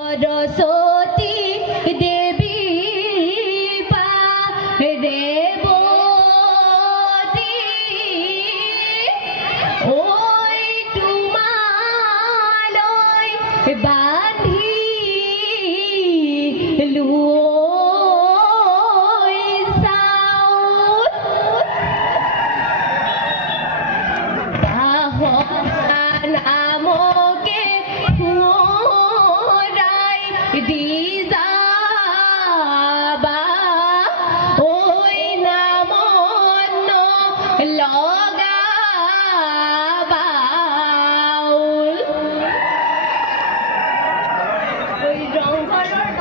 सरस्वती देवी देवती ओई तुम्हालय बांधी Louis Saul नामोके mori दिजाबा ओई नामन लगाबाउल ओई रंगरर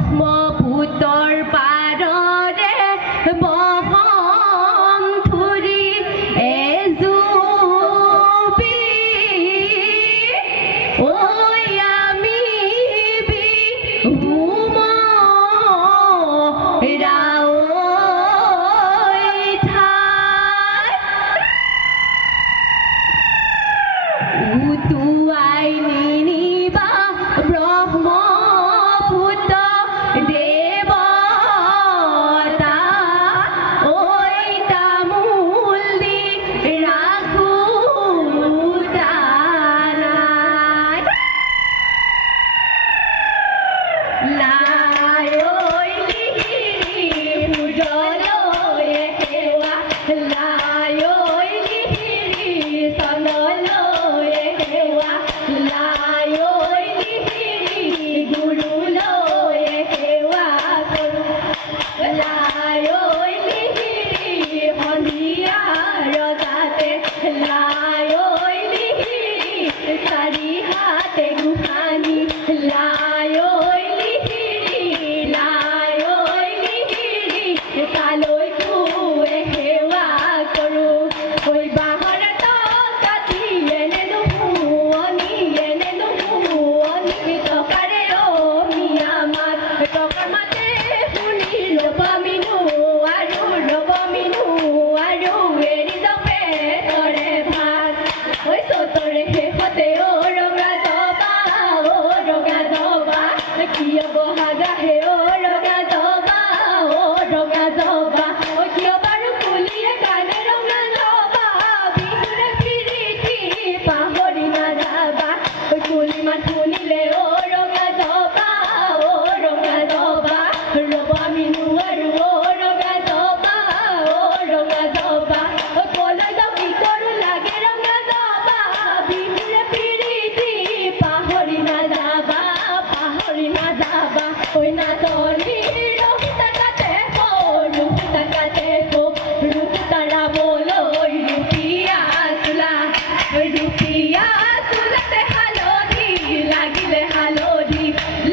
ব্ৰহ্মপুত্ৰৰ পাৰৰে বহন ফুৰি এজুপি ঐ আমি বিহুম ৰাৱৈ ঠাই উটুৱাই নিনিবা ব্ৰহ্মপুত্ৰ দেৱতা ঐ তামোল দি ৰাখো দানাই লাই ঐ লিহিৰি মুজলৈ সেৱা লাই ঐ লিহিৰি চনলৈ সেৱা লাই ঐ লিহিৰি গুৰুলৈ সেৱা কৰোঁ লাই ঐ লিহিৰি সন্ধিয়া ৰজাতে লাই ঐ লিহিৰি চাৰি হাতে গোসানী লাই ঐ লিহিৰি লাই ঐ লিহিৰি তালৈ খুৱে সেৱা কৰোঁ ঐ বাঁহৰ কাটি এনে নুশুৱনি টকাৰে মিয়া মাত টকাৰ মাতে শুনি ৰ'ব মিনু আৰু এৰি যাওঁ পেটৰে ভাত ঐ চতৰে শেষতে ৰঙা জবা কিয় বহাগা হে ৰঙা জবা কিয় বাৰু কুলিয়ে গানে ৰঙা জবা বিহুৰে প্ৰীতি পাহৰি নাযাবা কুলি মাত শুনিলে ৰঙা জবা ৰ'ব মিনু আৰু ৰঙা জবা কলৈ যাওঁ কি কৰোঁ লাগে ৰঙা জবা বিহুৰে প্ৰীতি পাহৰি নাযাবা ঐ নাচনী ৰূপ তাকাতে ৰূপ তাৰাবলৈ ৰূপিয়া চোলাতে হালধি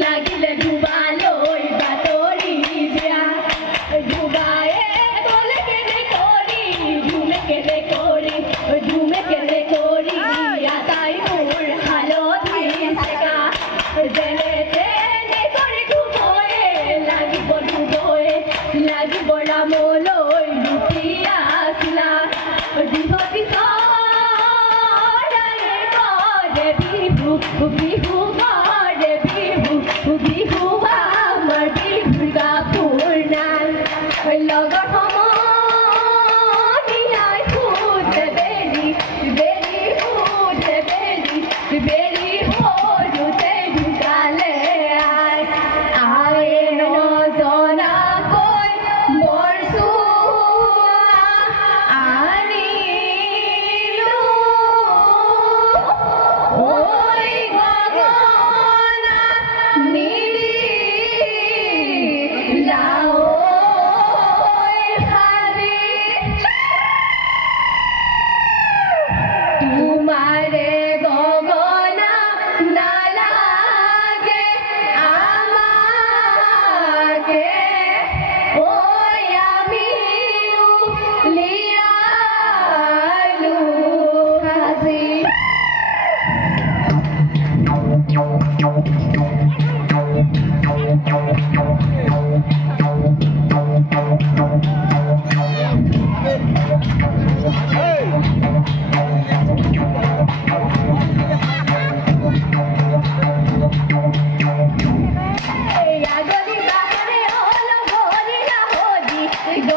লাগিলে ধুবালৈ বাতৰি দিয়া ধুবায়ে গ'লে কেনে কৰি আটাই মোৰ হালধি চেকা যেনে তেনে কৰি ধুবয়ে লাগিব ৰামলৈ ৰূপিয়া চোলা দিব পিছৰে কৰে বিহু কৰে বিহু আমাৰ বিহুৰ কাপোৰ নাই লগৰ সমনীয়াই সোধে বেৰি সৰুতে ঢুকালে আই নজনাকৈ বৰ চোৱা আনিলো ঐ গগনা নীলি লাও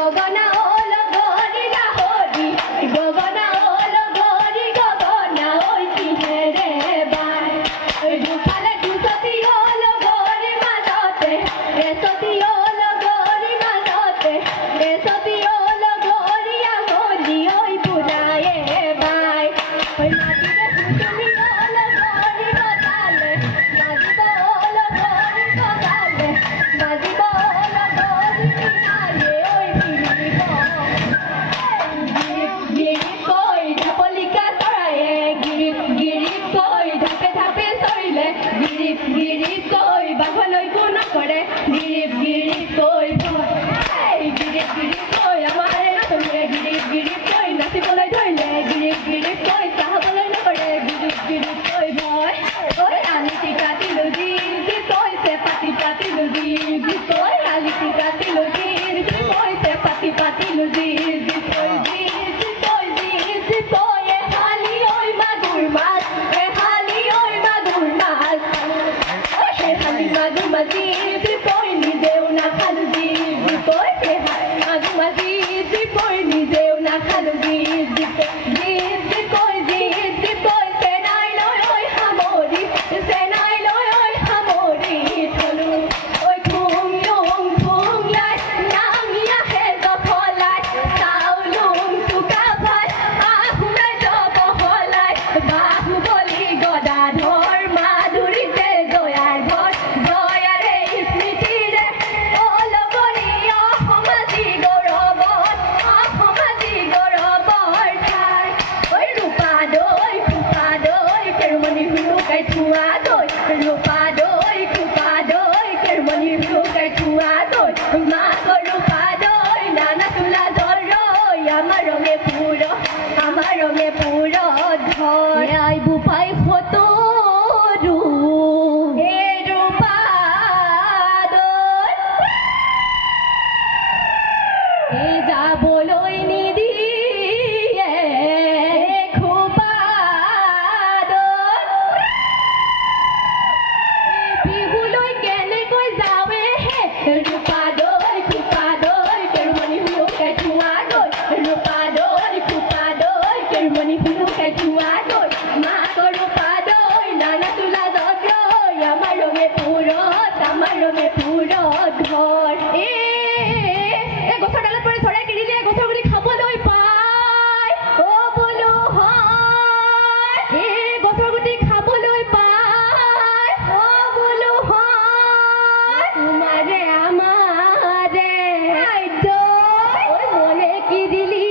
গগনা ওল গরি গাহরি গগনা ওল গরি গগনা ওই কিনে রে বাই দুখালে দুসতি ওল গরি মাঝতে এসতি ওল গরি মাঝতে এসতি ওল গরি আগলি ওই পুরায়ে বাই ওই মাটিতে তুমি ওল গরি গজালে বাজিব ওল গরি গজালে বাজিব ওল গরি মিনালে ওই মিলিব গিরিপ কই ঢাপলিকা চৰায়ে গিৰিপ কই ঢাপে ঢাপে চৰিলে গিৰিপ কই বাঘলৈ একো নকৰে গিৰিপ কই গিৰিপ কই আমাৰ নাচনীয়ে গিৰিপ কই নাচিবলৈ ধৰিলে গিৰিপ কই চাহাবলৈ নকৰে গিৰিপ কই ভয় ঐ আলিটি কাটিলো গিৰিপ কৈছে পাতি পাতিলো গিৰিপ কই আলিটি কাটিলো গিৰিপ কৈছে পাতি পাতিলো গিৰিপ কই এহালি ঐ মাগুৰ মাছ এহালি ঐ মাগুৰ মাছ এহালি মাগুৰ মাছ গিৰিপ কই নিজেও নাখালো গিৰিপ কই এহালি মাগুৰ মাছ গিৰিপ কই নিজেও নাখালো গিৰিপ কই চেনাই লৈ ঐ সামৰি চেনাই লৈ ঐ সামৰি থলো ঐ থুম লাই নামি আহে জখলাই চাউলুং চুকা ভাই আহুৰাই যাব হলাই বাহুবলি গদাধৰ মাধুৰীতে জয়াৰ ঘৰ জয়াৰে স্মৃতিৰে অলগনি অসমাজি গৌৰৱৰ ঠাই ঐ ৰূপা দৈ খোপা দৈ কেৰুমণি হুৰুকাই থোৱা দৈ ৰূপা দৈ খোপা দৈ কেৰুমণি হুৰুকাই থোৱা দৈ মাকৰ ৰূপা দৈ নানা চোলা জৰৈ আমাৰ ৰঙে পুৰ ধৰ আই বোপাই সতৰু এই ৰূপা দৈ এই যাবলৈ নিদিয়ে খোপা দৈ বিহুলৈ কেনেকৈ যাৱে হে ৰূপা দৈ খোপা দৈ কেৰুমণি হুৰুকাই থোৱা দৈ ৰূপা দৈ খোপা দৈ কেৰুমণি হুৰুকাই থোৱা দৈ মাকৰ ৰূপা দৈ নানা চোলা জৰৈ আমাৰ ৰঙে পুৰত ঘৰ গছৰ ডালত পৰি চৰাই কিৰিলে গছৰ গুৰি খাবলৈ পায় অ বোলো হয় গছৰ গুটি খাবলৈ পায় অ বোলো হয় তোমাৰে আমাৰে মনে কি দিলি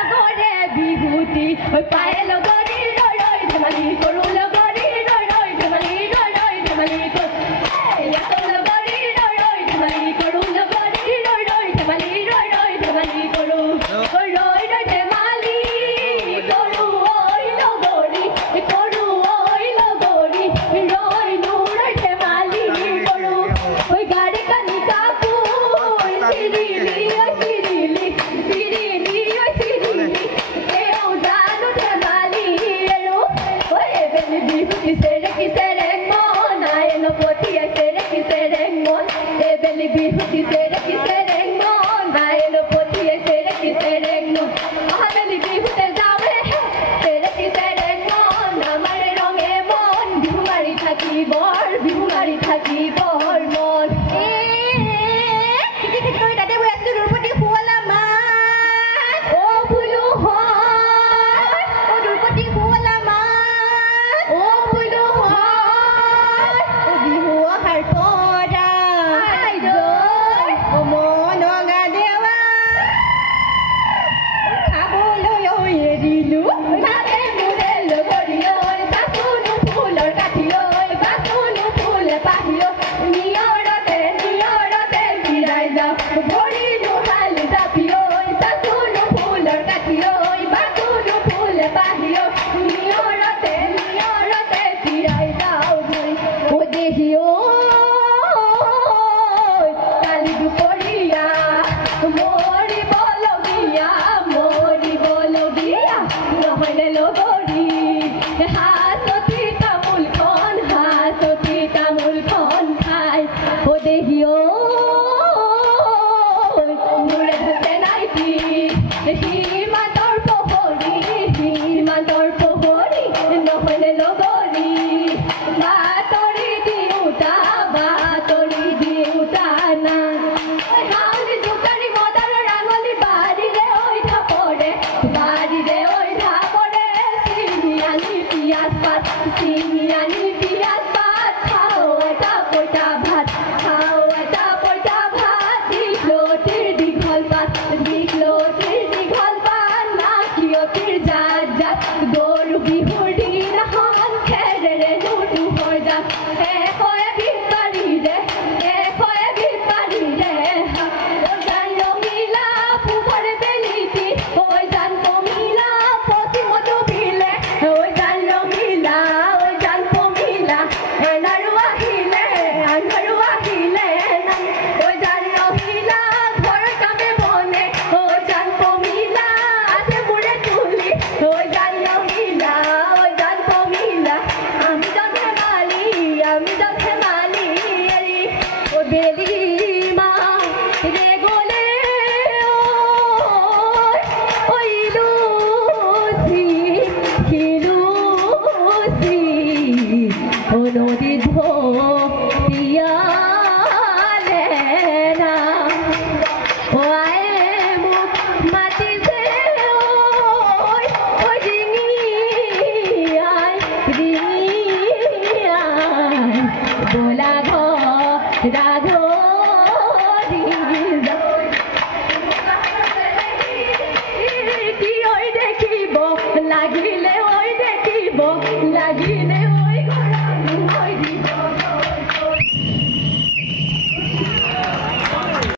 আগৰে বিহুতি পায়ে লগৰি ৰৈ ধেমালি কৰো লগৰি ৰৈ ধেমালি ধেমালি Kaligupon